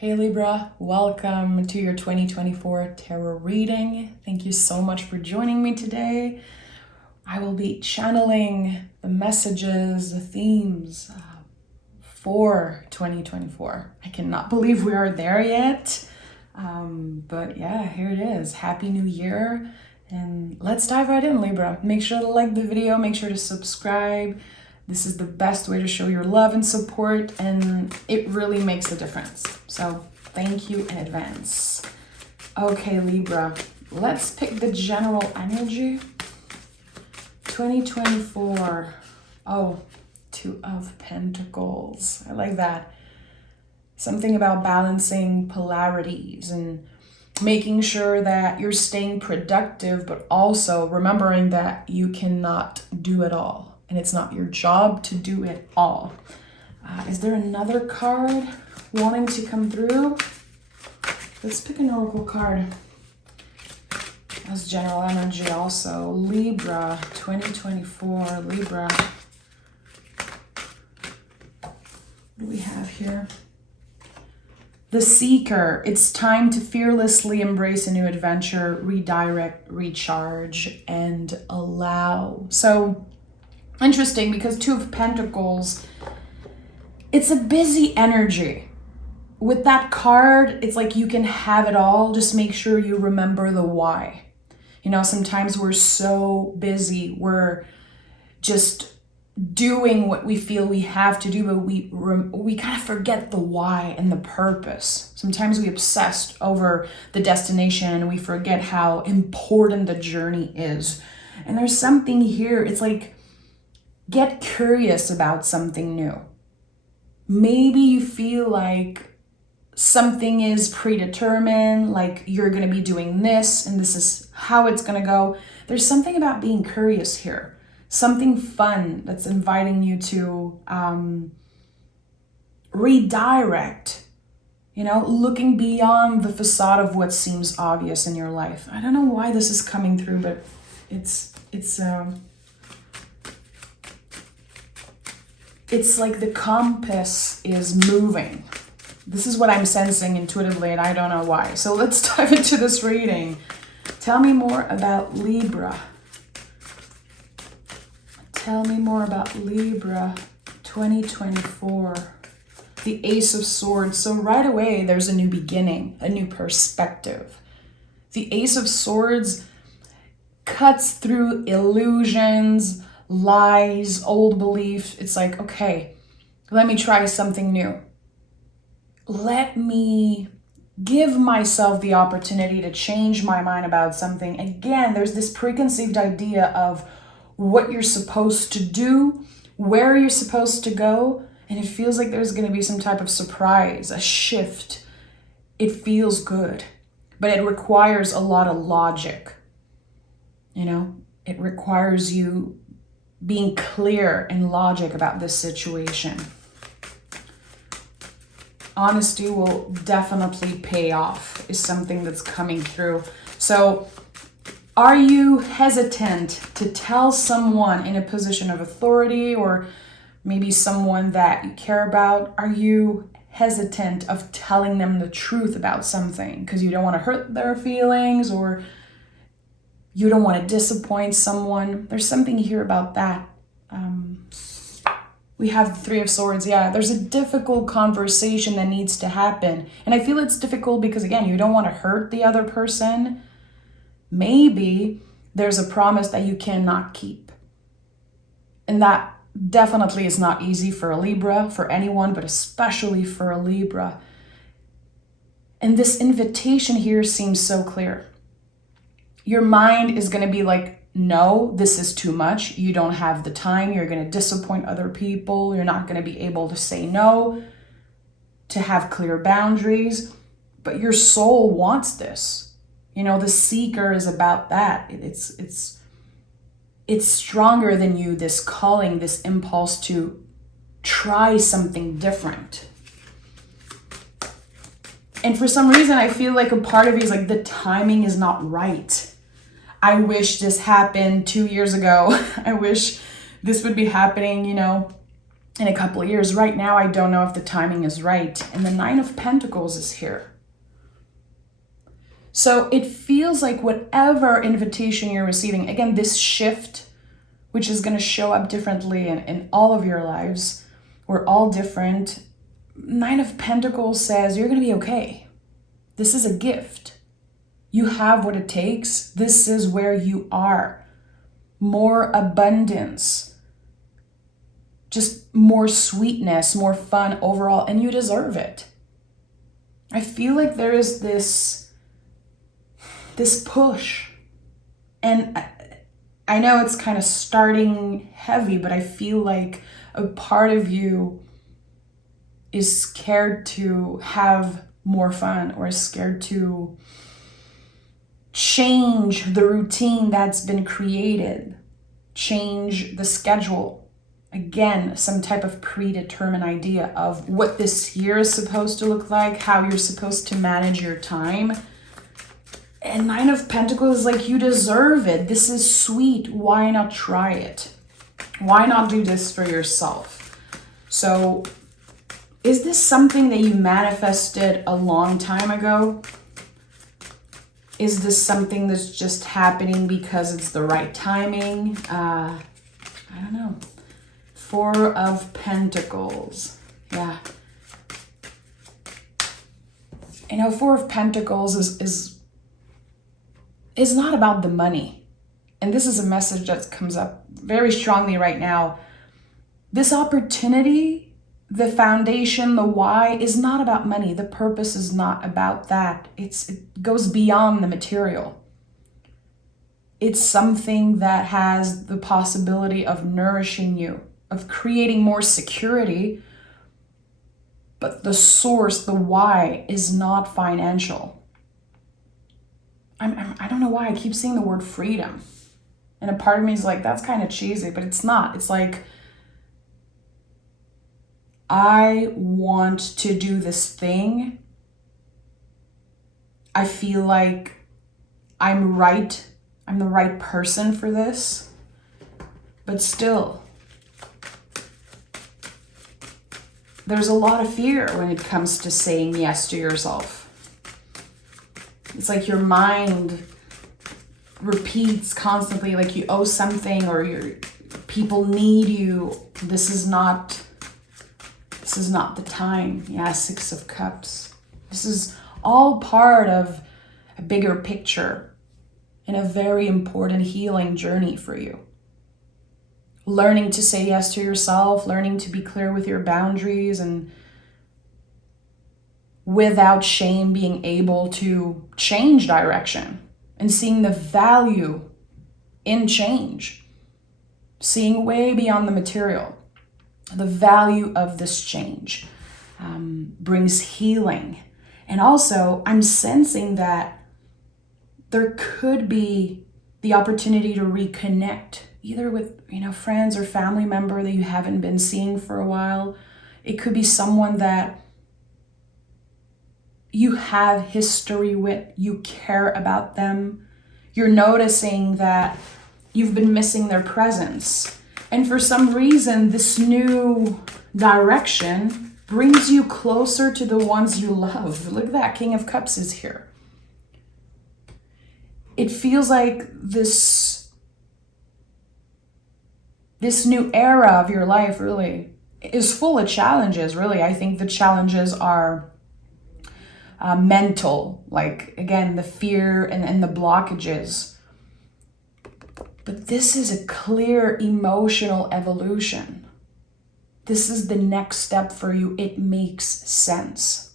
Hey Libra, welcome to your 2024 tarot reading. Thank you so much for joining me today. I will be channeling the messages, the themes for 2024. I cannot believe we are there yet. But yeah, here it is. Happy New Year. And let's dive right in, Libra. Make sure to like the video, make sure to subscribe. This is the best way to show your love and support, and it really makes a difference. So thank you in advance. Okay, Libra, let's pick the general energy. 2024. Oh, Two of Pentacles. I like that. Something about balancing polarities and making sure that you're staying productive, but also remembering that you cannot do it all. And it's not your job to do it all. Is there another card wanting to come through? Let's pick an oracle card. That's general energy also. Libra, 2024, Libra. What do we have here? The Seeker. It's time to fearlessly embrace a new adventure, redirect, recharge, and allow. So, interesting, because Two of Pentacles, it's a busy energy. With that card, it's like you can have it all. Just make sure you remember the why. You know, sometimes we're so busy. We're just doing what we feel we have to do, but we kind of forget the why and the purpose. Sometimes we obsess over the destination and we forget how important the journey is. And there's something here. It's like, get curious about something new. Maybe you feel like something is predetermined, like you're going to be doing this and this is how it's going to go. There's something about being curious here. Something fun that's inviting you to redirect, you know, looking beyond the facade of what seems obvious in your life. I don't know why this is coming through, but it's like the compass is moving. This is what I'm sensing intuitively, and I don't know why. So let's dive into this reading. Tell me more about Libra. Tell me more about Libra 2024. The Ace of Swords. So right away, there's a new beginning, a new perspective. The Ace of Swords cuts through illusions, lies, old beliefs. It's like, okay, let me try something new. Let me give myself the opportunity to change my mind about something. Again, there's this preconceived idea of what you're supposed to do, where you're supposed to go, and it feels like there's going to be some type of surprise, a shift. It feels good, but it requires a lot of logic. You know, it requires you being clear and logic about this situation. Honesty will definitely pay off is something that's coming through. So are you hesitant to tell someone in a position of authority or maybe someone that you care about? Are you hesitant of telling them the truth about something because you don't want to hurt their feelings or you don't want to disappoint someone? There's something here about that. We have the Three of Swords. Yeah, there's a difficult conversation that needs to happen. And I feel it's difficult because, again, you don't want to hurt the other person. Maybe there's a promise that you cannot keep. And that definitely is not easy for a Libra, for anyone, but especially for a Libra. And this invitation here seems so clear. Your mind is going to be like, no, this is too much. You don't have the time. You're going to disappoint other people. You're not going to be able to say no, to have clear boundaries. But your soul wants this. You know, the Seeker is about that. It's stronger than you, this calling, this impulse to try something different. And for some reason, I feel like a part of you is like, the timing is not right. I wish this happened 2 years ago. I wish this would be happening, you know, in a couple of years. Right now, I don't know if the timing is right. And the Nine of Pentacles is here. So it feels like whatever invitation you're receiving, again, this shift, which is going to show up differently in all of your lives, we're all different. Nine of Pentacles says you're going to be okay. This is a gift. You have what it takes. This is where you are. More abundance, just more sweetness, more fun overall, and you deserve it. I feel like there is this push, and I know it's kind of starting heavy, but I feel like a part of you is scared to have more fun, or is scared to change the routine that's been created, change the schedule. Again, some type of predetermined idea of what this year is supposed to look like, how you're supposed to manage your time. And Nine of Pentacles is like, you deserve it. This is sweet. Why not try it? Why not do this for yourself? So is this something that you manifested a long time ago? Is this something that's just happening because it's the right timing? I don't know. Four of Pentacles. Yeah. You know, Four of Pentacles is not about the money. And this is a message that comes up very strongly right now. This opportunity, the foundation, the why is not about money. The purpose is not about that. It goes beyond the material. It's something that has the possibility of nourishing you, of creating more security. But the source, the why, is not financial. I don't know why I keep saying the word freedom. And a part of me is like, that's kind of cheesy, but it's not. It's like, I want to do this thing. I feel like I'm right. I'm the right person for this. But still, there's a lot of fear when it comes to saying yes to yourself. It's like your mind repeats constantly, like you owe something, or your people need you. This is not the time. Yeah, Six of Cups. This is all part of a bigger picture and a very important healing journey for you. Learning to say yes to yourself, learning to be clear with your boundaries, and without shame being able to change direction and seeing the value in change, seeing way beyond the material. The value of this change brings healing. And also, I'm sensing that there could be the opportunity to reconnect, either with, friends or family member that you haven't been seeing for a while. It could be someone that you have history with, you care about them. You're noticing that you've been missing their presence. And for some reason, this new direction brings you closer to the ones you love. Look at that, King of Cups is here. It feels like this new era of your life really is full of challenges, really. I think the challenges are mental, like, again, the fear and the blockages. But this is a clear emotional evolution. This is the next step for you. It makes sense.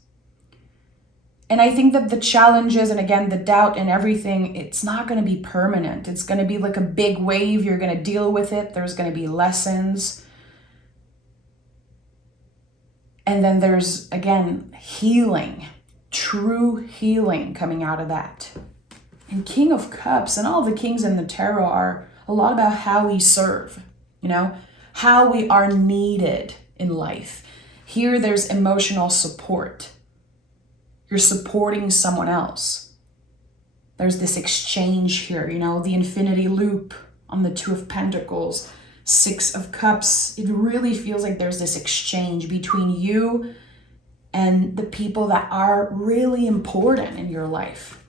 And I think that the challenges, and again, the doubt and everything, it's not going to be permanent. It's going to be like a big wave. You're going to deal with it. There's going to be lessons. And then there's, again, healing, true healing coming out of that. And King of Cups and all the kings in the tarot are a lot about how we serve, how we are needed in life. Here, there's emotional support. You're supporting someone else. There's this exchange here, the infinity loop on the Two of Pentacles. Six of Cups, it really feels like there's this exchange between you and the people that are really important in your life.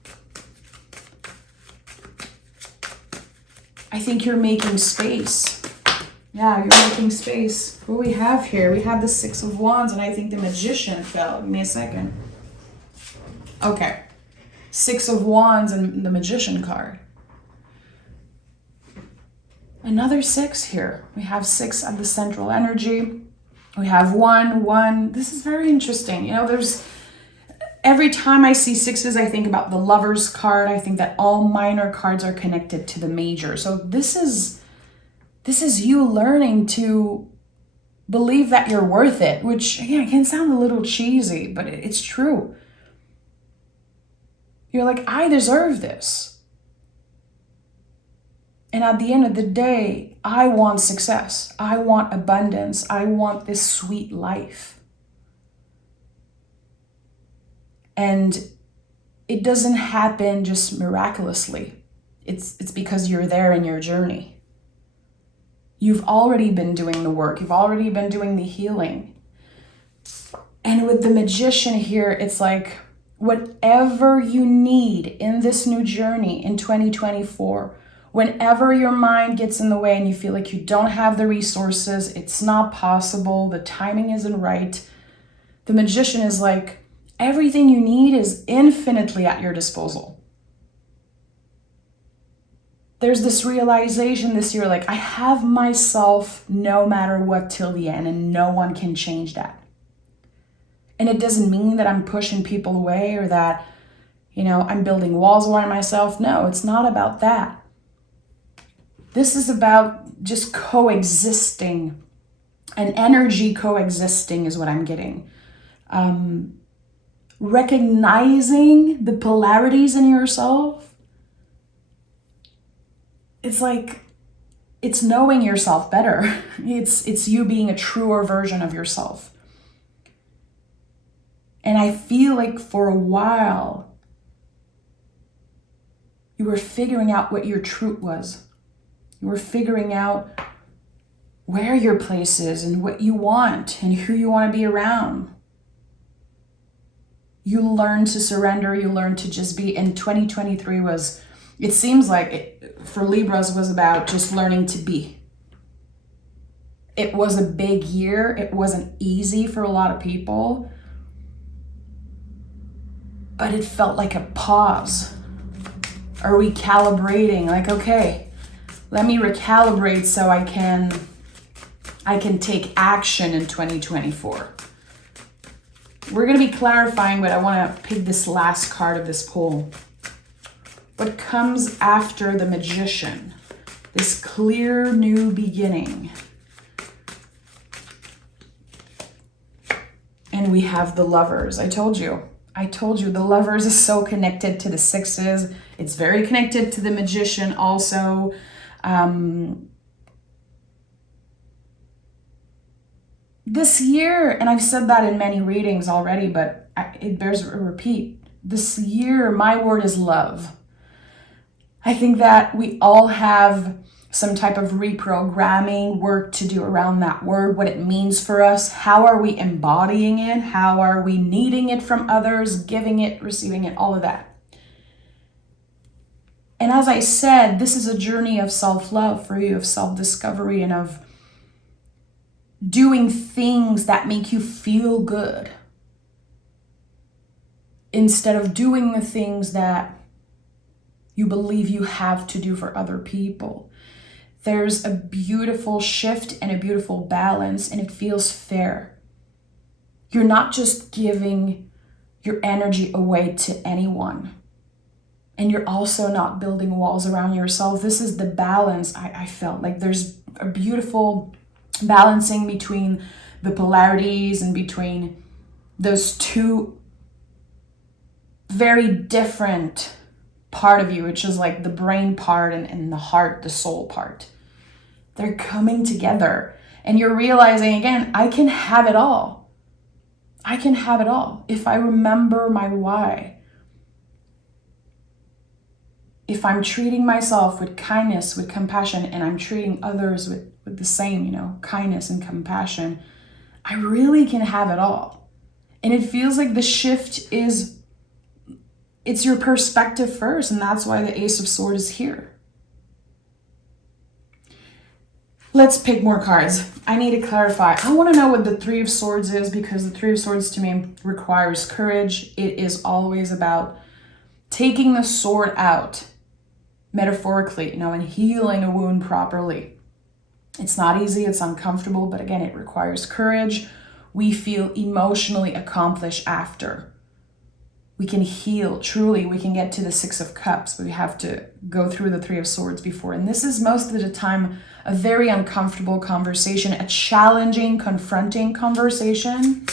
I think you're making space. Yeah, you're making space. What do we have here? We have the Six of Wands, and I think the Magician fell. Give me a second. Okay. Six of Wands and the Magician card. Another six here. We have six of the central energy. We have one. This is very interesting. You know, every time I see sixes, I think about the Lovers card. I think that all minor cards are connected to the major. So this is you learning to believe that you're worth it, which again can sound a little cheesy, but it's true. You're like, I deserve this. And at the end of the day, I want success. I want abundance. I want this sweet life. And it doesn't happen just miraculously. It's because you're there in your journey. You've already been doing the work. You've already been doing the healing. And with the Magician here, it's like whatever you need in this new journey in 2024, whenever your mind gets in the way and you feel like you don't have the resources, it's not possible, the timing isn't right, the Magician is like, everything you need is infinitely at your disposal. There's this realization this year, like, I have myself no matter what till the end, and no one can change that. And it doesn't mean that I'm pushing people away or that, I'm building walls around myself. No, it's not about that. This is about just coexisting. An energy coexisting is what I'm getting. Recognizing the polarities in yourself. It's like, it's knowing yourself better. It's you being a truer version of yourself. And I feel like for a while, you were figuring out what your truth was. You were figuring out where your place is and what you want and who you want to be around. You learned to surrender. You learned to just be. And 2023 it seems like for Libras was about just learning to be. It was a big year. It wasn't easy for a lot of people. But it felt like a pause. A recalibrating. Like, okay, let me recalibrate so I can take action in 2024. We're going to be clarifying, but I want to pick this last card of this poll. What comes after the Magician? This clear new beginning. And we have the Lovers. I told you, the Lovers is so connected to the sixes. It's very connected to the Magician also. This year, and I've said that in many readings already, but it bears a repeat. This year, my word is love. I think that we all have some type of reprogramming work to do around that word, what it means for us. How are we embodying it? How are we needing it from others, giving it, receiving it, all of that. And as I said, this is a journey of self-love for you, of self-discovery, and of doing things that make you feel good instead of doing the things that you believe you have to do for other people. There's a beautiful shift and a beautiful balance, and it feels fair. You're not just giving your energy away to anyone. And you're also not building walls around yourself. This is the balance. I felt like there's a beautiful balancing between the polarities and between those two very different part of you, which is like the brain part and the heart, the soul part. They're coming together and you're realizing again, I can have it all. I can have it all if I remember my why. if I'm treating myself with kindness, with compassion, and I'm treating others with the same, kindness and compassion, I really can have it all. And it feels like the shift it's your perspective first, and that's why the Ace of Swords is here. Let's pick more cards. I need to clarify. I want to know what the Three of Swords is, because the Three of Swords to me requires courage. It is always about taking the sword out, metaphorically, and healing a wound properly. It's not easy, it's uncomfortable, but again, it requires courage. We feel emotionally accomplished after. We can heal, truly, we can get to the Six of Cups, but we have to go through the Three of Swords before. And this is most of the time a very uncomfortable conversation, a challenging, confronting conversation.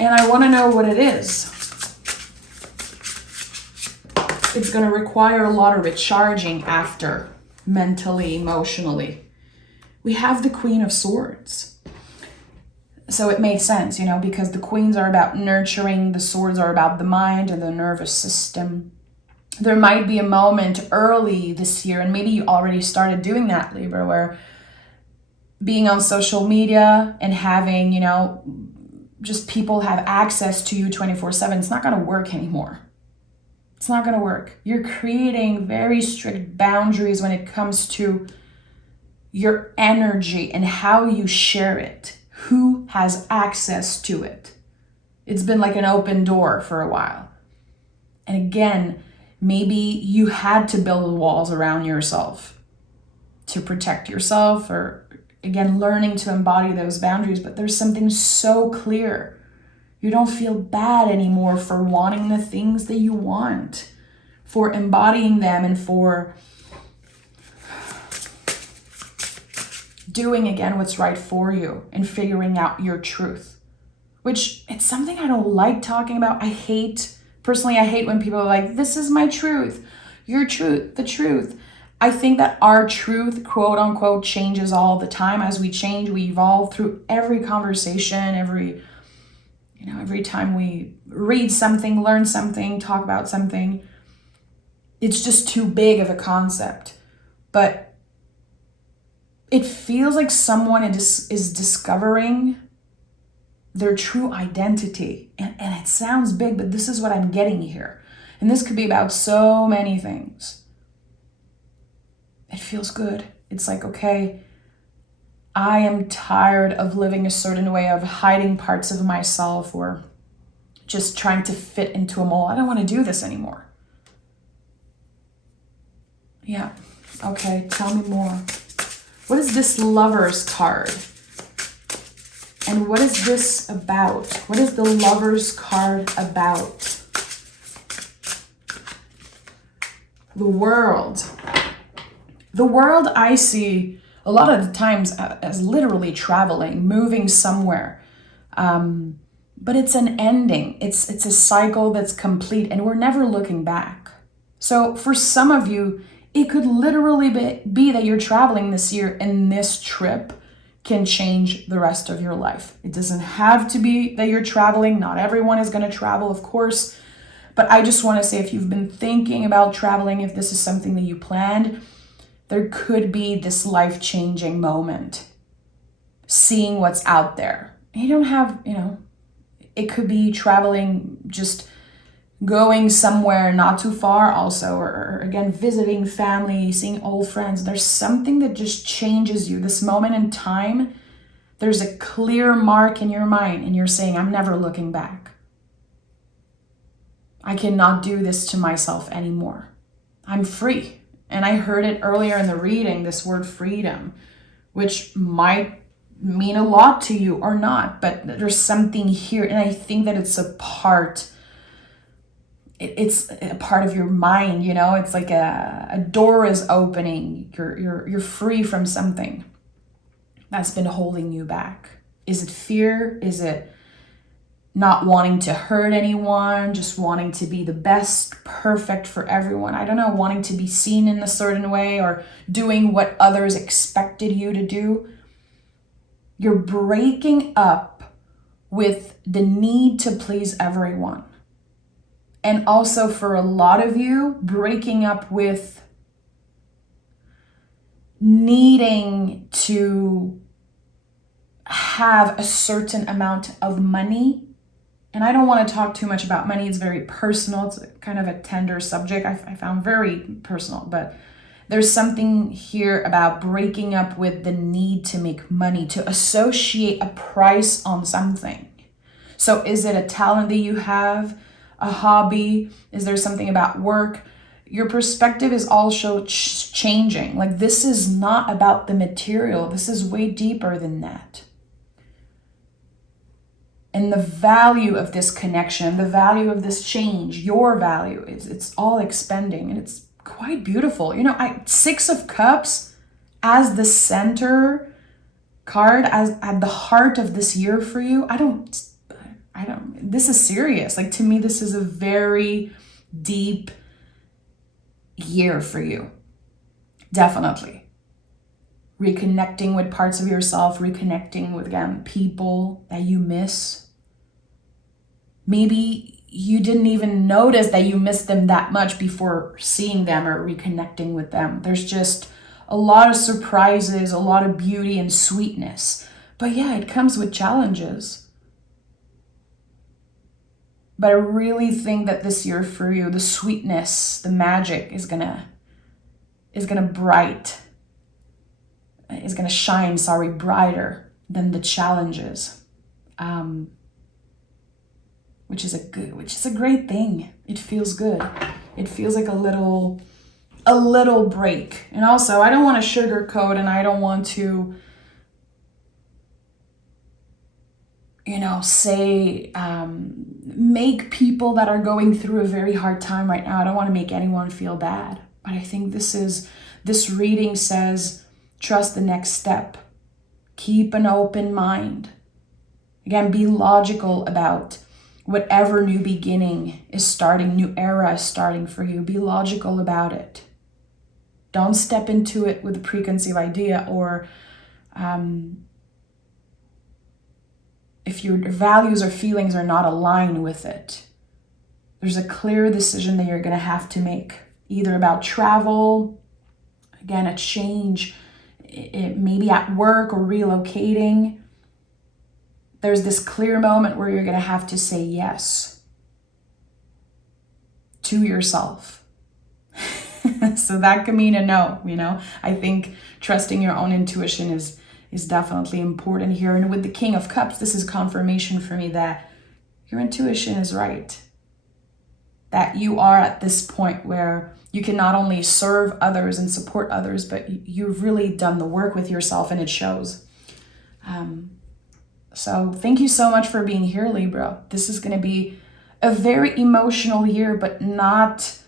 And I want to know what it is. It's going to require a lot of recharging after, mentally, emotionally. We have the Queen of Swords. So it makes sense, because the queens are about nurturing, the swords are about the mind and the nervous system. There might be a moment early this year, and maybe you already started doing that, Libra, where being on social media and having, just people have access to you 24/7, it's not going to work anymore. It's not going to work. You're creating very strict boundaries when it comes to your energy and how you share it. Who has access to it? It's been like an open door for a while. And again, maybe you had to build walls around yourself to protect yourself, or again, learning to embody those boundaries. But there's something so clear. You don't feel bad anymore for wanting the things that you want, for embodying them, and for doing again what's right for you and figuring out your truth, which it's something I don't like talking about. I hate when people are like, this is my truth, your truth, the truth. I think that our truth, quote unquote, changes all the time. As we change, we evolve through every conversation, every time we read something, learn something, talk about something. It's just too big of a concept. But it feels like someone is discovering their true identity. And it sounds big, but this is what I'm getting here. And this could be about so many things. It feels good. It's like, okay, I am tired of living a certain way, of hiding parts of myself, or just trying to fit into a mold. I don't want to do this anymore. Yeah. Okay, tell me more. What is this Lover's card? And what is this about? What is the Lover's card about? The World. The World I see a lot of the times as literally traveling, moving somewhere. But it's an ending. It's a cycle that's complete, and we're never looking back. So for some of you, it could literally be that you're traveling this year, and this trip can change the rest of your life. It doesn't have to be that you're traveling. Not everyone is going to travel, of course. But I just want to say, if you've been thinking about traveling, if this is something that you planned, there could be this life-changing moment. Seeing what's out there. You don't have, it could be traveling, just going somewhere not too far also, or again, visiting family, seeing old friends. There's something that just changes you. This moment in time, there's a clear mark in your mind, and you're saying, I'm never looking back. I cannot do this to myself anymore. I'm free. And I heard it earlier in the reading, this word freedom, which might mean a lot to you or not, but there's something here. And I think that it's a part of your mind, it's like a door is opening. You're free from something that's been holding you back. Is it fear? Is it not wanting to hurt anyone, just wanting to be the best, perfect for everyone? I don't know, wanting to be seen in a certain way, or doing what others expected you to do. You're breaking up with the need to please everyone. And also for a lot of you, breaking up with needing to have a certain amount of money. And I don't want to talk too much about money. It's very personal. It's kind of a tender subject. I found very personal, but there's something here about breaking up with the need to make money, to associate a price on something. So is it a talent that you have, a hobby? Is there something about work? Your perspective is also changing. Like, this is not about the material. This is way deeper than that. And the value of this connection, the value of this change, your value, it's all expanding, and it's quite beautiful. You know, Six of Cups as the center card, as at the heart of this year for you. I don't, this is serious. Like, to me, this is a very deep year for you. Definitely. Reconnecting with parts of yourself, reconnecting with, again, people that you miss. Maybe you didn't even notice that you missed them that much before seeing them or reconnecting with them. There's just a lot of surprises, a lot of beauty and sweetness. But yeah, it comes with challenges. But I really think that this year for you, the sweetness, the magic is gonna shine brighter than the challenges, which is a great thing. It feels good. It feels like a little break. And also, I don't want to sugarcoat, and I don't want to, say, make people that are going through a very hard time right now. I don't want to make anyone feel bad. But I think this reading says, trust the next step. Keep an open mind. Again, be logical about whatever new beginning is starting, new era is starting for you. Be logical about it. Don't step into it with a preconceived idea, or if your values or feelings are not aligned with it. There's a clear decision that you're going to have to make, either about travel, again, a change, maybe at work or relocating. There's this clear moment where you're going to have to say yes to yourself. So that can mean a no, I think trusting your own intuition is definitely important here. And with the King of Cups, this is confirmation for me that your intuition is right. That you are at this point where you can not only serve others and support others, but you've really done the work with yourself, and it shows. So thank you so much for being here, Libra. This is going to be a very emotional year, but not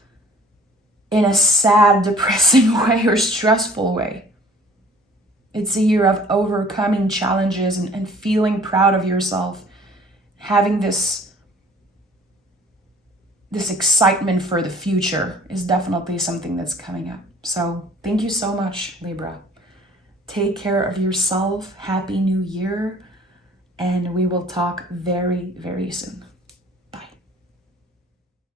in a sad, depressing way or stressful way. It's a year of overcoming challenges and feeling proud of yourself, having this excitement for the future is definitely something that's coming up. So thank you so much, Libra. Take care of yourself. Happy New Year. And we will talk very, very soon.